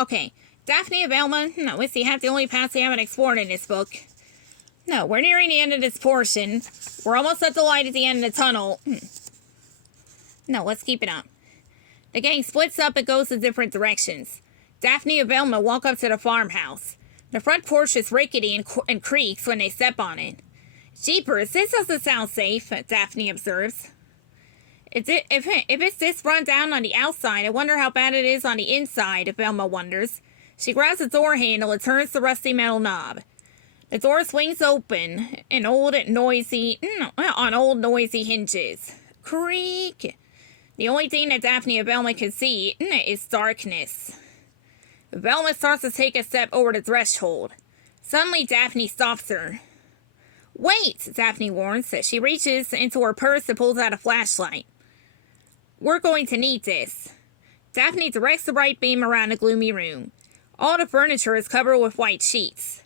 Okay, Daphne and Velma, we see half the only paths we haven't explored in this book. No, we're nearing the end of this portion. We're almost at the light at the end of the tunnel. No, let's keep it up. The gang splits up and goes in different directions. Daphne and Velma walk up to the farmhouse. The front porch is rickety and creaks when they step on it. Jeepers, this doesn't sound safe, Daphne observes. If it's this run down on the outside, I wonder how bad it is on the inside, Velma wonders. She grabs the door handle and turns the rusty metal knob. The door swings open, on old noisy hinges. Creak! The only thing that Daphne and Velma can see is darkness. Velma starts to take a step over the threshold. Suddenly, Daphne stops her. Wait, Daphne warns. She reaches into her purse and pulls out a flashlight. We're going to need this. Daphne directs the bright beam around the gloomy room. All the furniture is covered with white sheets.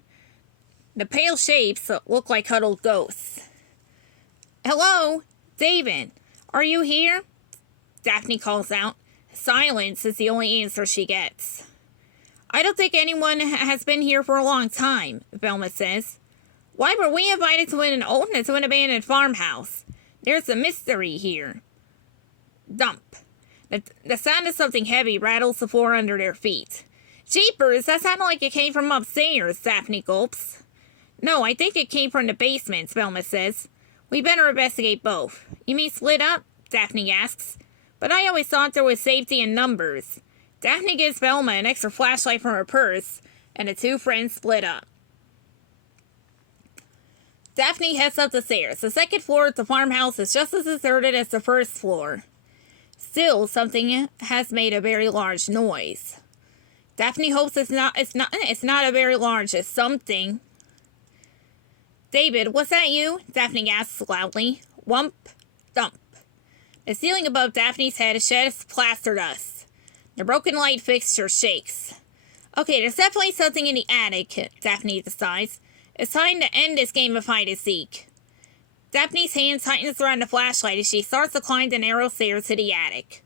The pale shapes look like huddled ghosts. Hello? David, are you here? Daphne calls out. Silence is the only answer she gets. I don't think anyone has been here for a long time, Velma says. Why were we invited to an abandoned farmhouse? There's a mystery here. Dump. The sound of something heavy rattles the floor under their feet. Jeepers, that sounded like it came from upstairs, Daphne gulps. No, I think it came from the basement, Velma says. We better investigate both. You mean split up? Daphne asks. But I always thought there was safety in numbers. Daphne gives Velma an extra flashlight from her purse, and the two friends split up. Daphne heads up the stairs. The second floor of the farmhouse is just as deserted as the first floor. Still, something has made a very large noise. Daphne hopes it's not a very large something. David, was that you? Daphne asks loudly. Whump, dump. The ceiling above Daphne's head sheds plaster dust. The broken light fixture shakes. Okay, there's definitely something in the attic, Daphne decides. It's time to end this game of hide and seek. Daphne's hand tightens around the flashlight as she starts to climb the narrow stairs to the attic.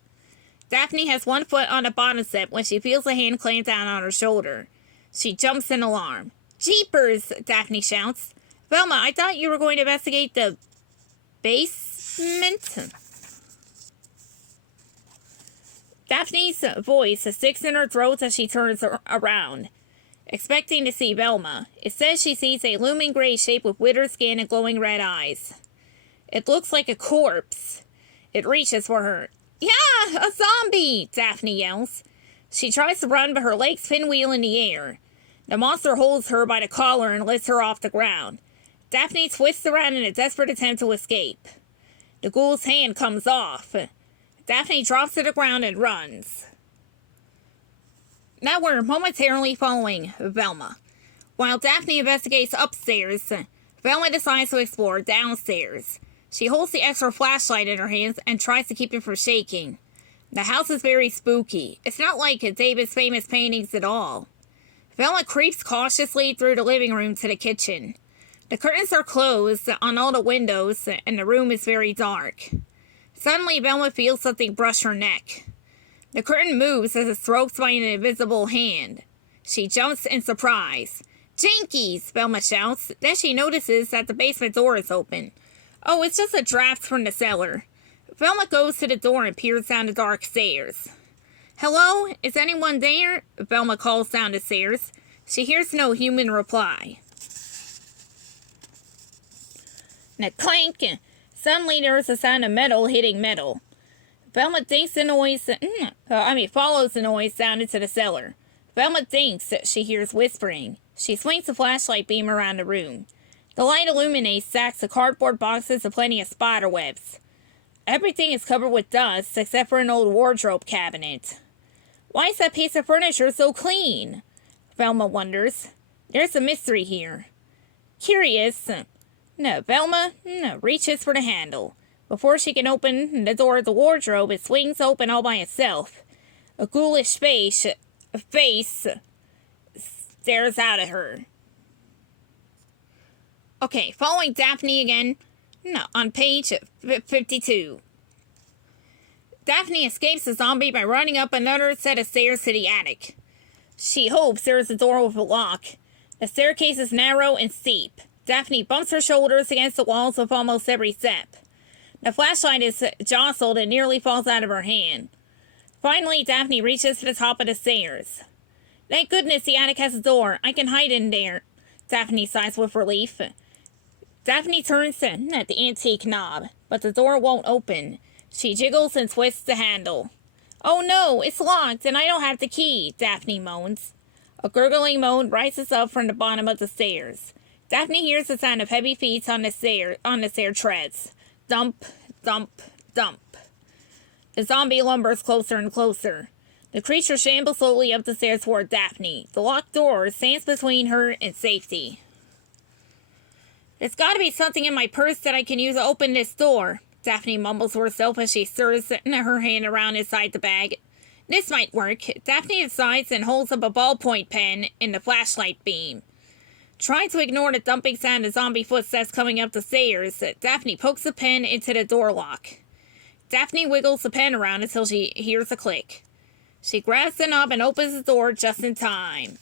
Daphne has one foot on the bottom step when she feels a hand clamp down on her shoulder. She jumps in alarm. Jeepers! Daphne shouts. Velma, I thought you were going to investigate the basement. Daphne's voice sticks in her throat as she turns around, expecting to see Velma. It says she sees a looming gray shape with withered skin and glowing red eyes. It looks like a corpse. It reaches for her. Yeah, a zombie! Daphne yells. She tries to run, but her legs pinwheel in the air. The monster holds her by the collar and lifts her off the ground. Daphne twists around in a desperate attempt to escape. The ghoul's hand comes off. Daphne drops to the ground and runs. Now we're momentarily following Velma. While Daphne investigates upstairs, Velma decides to explore downstairs. She holds the extra flashlight in her hands and tries to keep it from shaking. The house is very spooky. It's not like David's famous paintings at all. Velma creeps cautiously through the living room to the kitchen. The curtains are closed on all the windows, and the room is very dark. Suddenly, Velma feels something brush her neck. The curtain moves as it's stroked by an invisible hand. She jumps in surprise. Jinkies! Velma shouts. Then she notices that the basement door is open. Oh, it's just a draft from the cellar. Velma goes to the door and peers down the dark stairs. Hello? Is anyone there? Velma calls down the stairs. She hears no human reply. Now clank! Suddenly there is a sound of metal hitting metal. Velma thinks the noise, follows the noise down into the cellar. Velma thinks that she hears whispering. She swings the flashlight beam around the room. The light illuminates stacks of cardboard boxes and plenty of spider webs. Everything is covered with dust except for an old wardrobe cabinet. Why is that piece of furniture so clean? Velma wonders. There's a mystery here. Curious. Velma reaches for the handle. Before she can open the door of the wardrobe, it swings open all by itself. A ghoulish face stares out at her. Okay, following Daphne again, on page 52. Daphne escapes the zombie by running up another set of stairs to the attic. She hopes there is a door with a lock. The staircase is narrow and steep. Daphne bumps her shoulders against the walls with almost every step. The flashlight is jostled and nearly falls out of her hand. Finally, Daphne reaches to the top of the stairs. Thank goodness the attic has a door. I can hide in there. Daphne sighs with relief. Daphne turns at the antique knob, but the door won't open. She jiggles and twists the handle. Oh no, it's locked and I don't have the key, Daphne moans. A gurgling moan rises up from the bottom of the stairs. Daphne hears the sound of heavy feet on the stair treads. Dump, dump, dump. The zombie lumbers closer and closer. The creature shambles slowly up the stairs toward Daphne. The locked door stands between her and safety. There's got to be something in my purse that I can use to open this door, Daphne mumbles to herself as she stirs her hand around inside the bag. This might work. Daphne decides and holds up a ballpoint pen in the flashlight beam. Trying to ignore the dumping sound of zombie footsteps coming up the stairs, Daphne pokes the pen into the door lock. Daphne wiggles the pen around until she hears a click. She grabs the knob and opens the door just in time.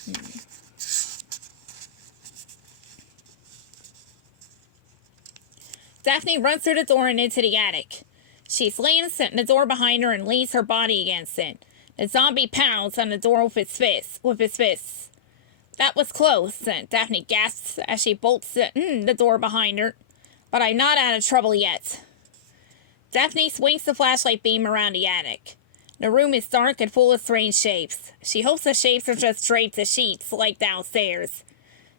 Daphne runs through the door and into the attic. She slams the door behind her and leans her body against it. The zombie pounds on the door with his fists. That was close, Daphne gasps as she bolts the door behind her. But I'm not out of trouble yet. Daphne swings the flashlight beam around the attic. The room is dark and full of strange shapes. She hopes the shapes are just draped to sheets like downstairs.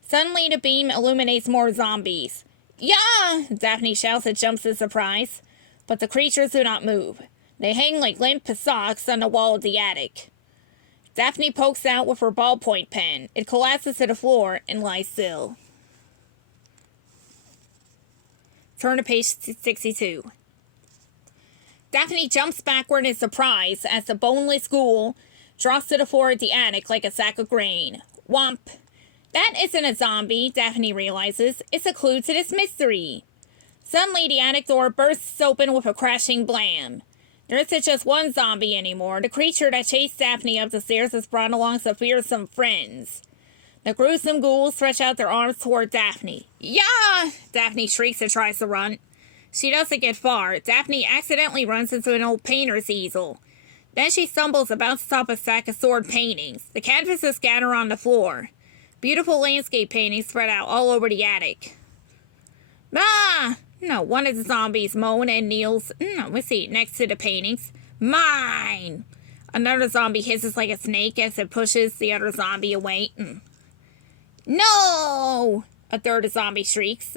Suddenly the beam illuminates more zombies. Yeah! Daphne shouts and jumps in surprise. But the creatures do not move. They hang like limp socks on the wall of the attic. Daphne pokes out with her ballpoint pen. It collapses to the floor and lies still. Turn to page 62. Daphne jumps backward in surprise as the boneless ghoul drops to the floor of the attic like a sack of grain. Whomp! That isn't a zombie, Daphne realizes. It's a clue to this mystery. Suddenly, the attic door bursts open with a crashing blam. There isn't just one zombie anymore. The creature that chased Daphne up the stairs has brought along some fearsome friends. The gruesome ghouls stretch out their arms toward Daphne. Yeah! Daphne shrieks and tries to run. She doesn't get far. Daphne accidentally runs into an old painter's easel. Then she stumbles about to top a stack of sword paintings. The canvases scatter on the floor. Beautiful landscape paintings spread out all over the attic. Ah! No, one of the zombies moans and kneels next to the paintings. Mine! Another zombie hisses like a snake as it pushes the other zombie away. No! A third zombie shrieks.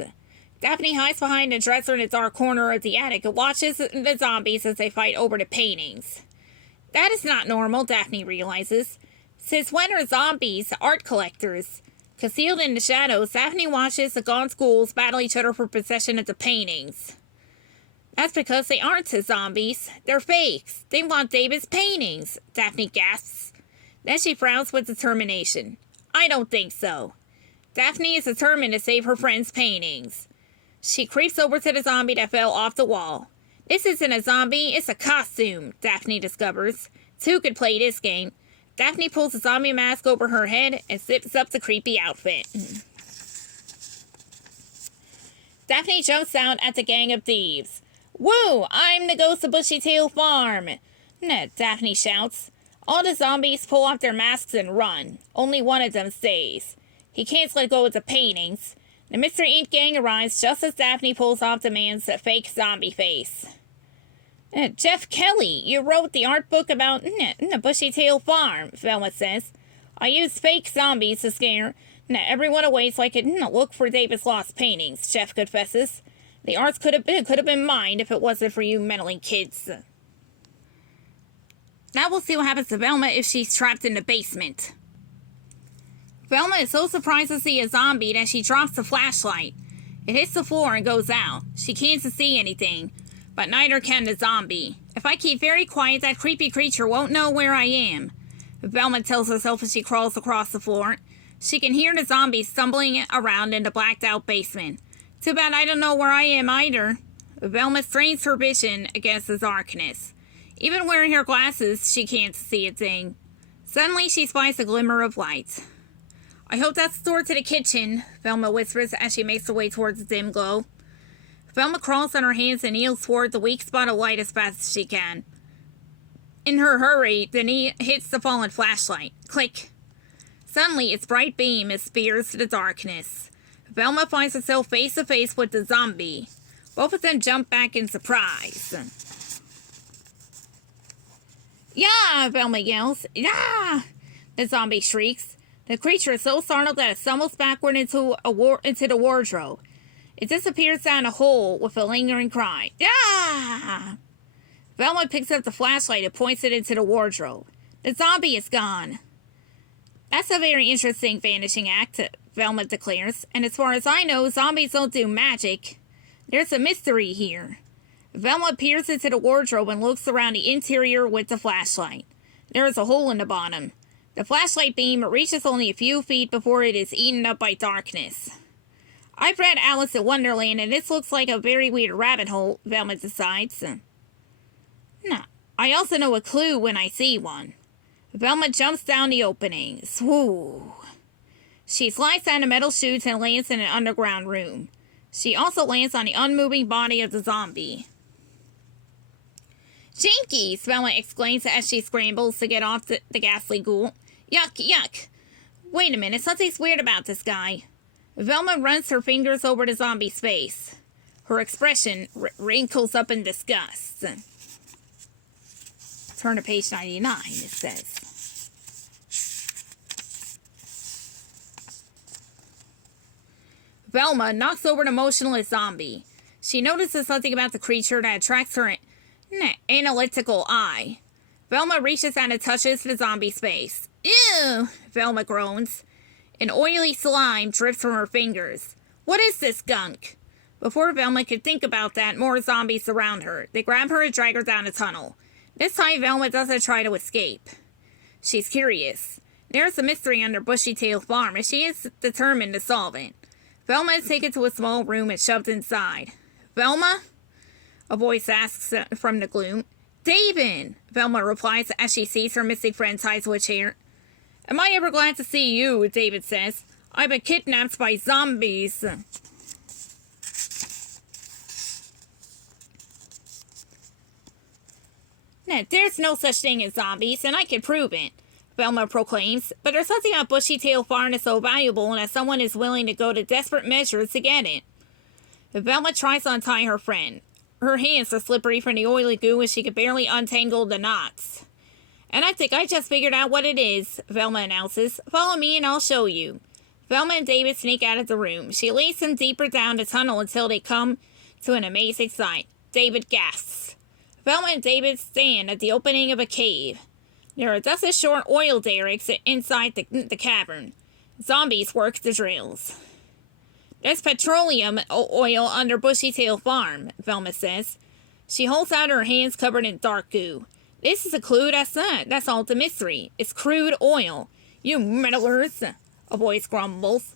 Daphne hides behind a dresser in a dark corner of the attic and watches the zombies as they fight over the paintings. That is not normal, Daphne realizes. Since when are zombies art collectors? Concealed in the shadows, Daphne watches the gaunt ghouls battle each other for possession of the paintings. That's because they aren't zombies. They're fakes. They want David's paintings, Daphne gasps. Then she frowns with determination. I don't think so. Daphne is determined to save her friend's paintings. She creeps over to the zombie that fell off the wall. This isn't a zombie, it's a costume, Daphne discovers. Two could play this game. Daphne pulls the zombie mask over her head and zips up the creepy outfit. Daphne jumps out at the gang of thieves. Woo! I'm the ghost of Bushytail Farm! Daphne shouts. All the zombies pull off their masks and run. Only one of them stays. He can't let go of the paintings. The Mystery Inc. gang arrives just as Daphne pulls off the man's fake zombie face. Jeff Kelly, you wrote the art book about the Bushytail Farm, Velma says. I used fake zombies to scare everyone away so I could look for David's lost paintings, Jeff confesses. The arts could have been mine if it wasn't for you meddling kids. Now we'll see what happens to Velma if she's trapped in the basement. Velma is so surprised to see a zombie that she drops the flashlight. It hits the floor and goes out. She can't see anything, but neither can the zombie. If I keep very quiet, that creepy creature won't know where I am, Velma tells herself as she crawls across the floor. She can hear the zombies stumbling around in the blacked-out basement. Too bad I don't know where I am either. Velma strains her vision against the darkness. Even wearing her glasses, she can't see a thing. Suddenly, she spies a glimmer of light. I hope that's the door to the kitchen, Velma whispers as she makes her way towards the dim glow. Velma crawls on her hands and kneels toward the weak spot of light as fast as she can. In her hurry, the knee hits the fallen flashlight. Click. Suddenly, its bright beam is pierced the darkness. Velma finds herself face to face with the zombie. Both of them jump back in surprise. Yeah, Velma yells. Yeah! The zombie shrieks. The creature is so startled that it stumbles backward into the wardrobe. It disappears down a hole with a lingering cry. Yeah! Velma picks up the flashlight and points it into the wardrobe. The zombie is gone. That's a very interesting vanishing act, Velma declares. And as far as I know, zombies don't do magic. There's a mystery here. Velma peers into the wardrobe and looks around the interior with the flashlight. There is a hole in the bottom. The flashlight beam reaches only a few feet before it is eaten up by darkness. I've read Alice in Wonderland, and this looks like a very weird rabbit hole, Velma decides. No, I also know a clue when I see one. Velma jumps down the opening. Swoo! She slides down the metal chutes and lands in an underground room. She also lands on the unmoving body of the zombie. Jinkies! Velma exclaims as she scrambles to get off the ghastly ghoul. Yuck, yuck! Wait a minute, something's weird about this guy. Velma runs her fingers over the zombie's face. Her expression wrinkles up in disgust. Turn to page 99, it says. Velma knocks over the motionless zombie. She notices something about the creature that attracts her analytical eye. Velma reaches out and touches the zombie's face. Ew! Velma groans. An oily slime drips from her fingers. What is this gunk? Before Velma could think about that, more zombies surround her. They grab her and drag her down a tunnel. This time, Velma doesn't try to escape. She's curious. There's a mystery under Bushytail Farm, and she is determined to solve it. Velma is taken to a small room and shoved inside. Velma? A voice asks from the gloom. David! Velma replies as she sees her missing friend tied to a chair. Am I ever glad to see you, David says. I've been kidnapped by zombies. Now, there's no such thing as zombies, and I can prove it, Velma proclaims. But there's something about Bushytail Farm that's so valuable and that someone is willing to go to desperate measures to get it. Velma tries to untie her friend. Her hands are slippery from the oily goo and she can barely untangle the knots. And I think I just figured out what it is, Velma announces. Follow me and I'll show you. Velma and David sneak out of the room. She leads them deeper down the tunnel until they come to an amazing sight. David gasps. Velma and David stand at the opening of a cave. There are a dozen short oil derricks inside the cavern. Zombies work the drills. There's petroleum oil under Bushytail Farm, Velma says. She holds out her hands covered in dark goo. This is a clue, that's all the mystery. It's crude oil. You meddlers, a voice grumbles.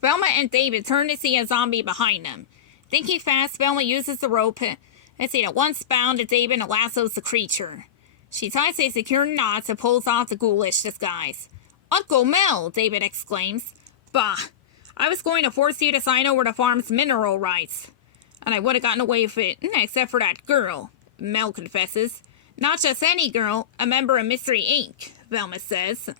Velma and David turn to see a zombie behind them. Thinking fast, Velma uses the rope at once bound to David and lassos the creature. She ties a secure knot and pulls off the ghoulish disguise. Uncle Mel, David exclaims. Bah! I was going to force you to sign over the farm's mineral rights. And I would have gotten away with it, except for that girl, Mel confesses. Not just any girl, a member of Mystery Inc., Velma says.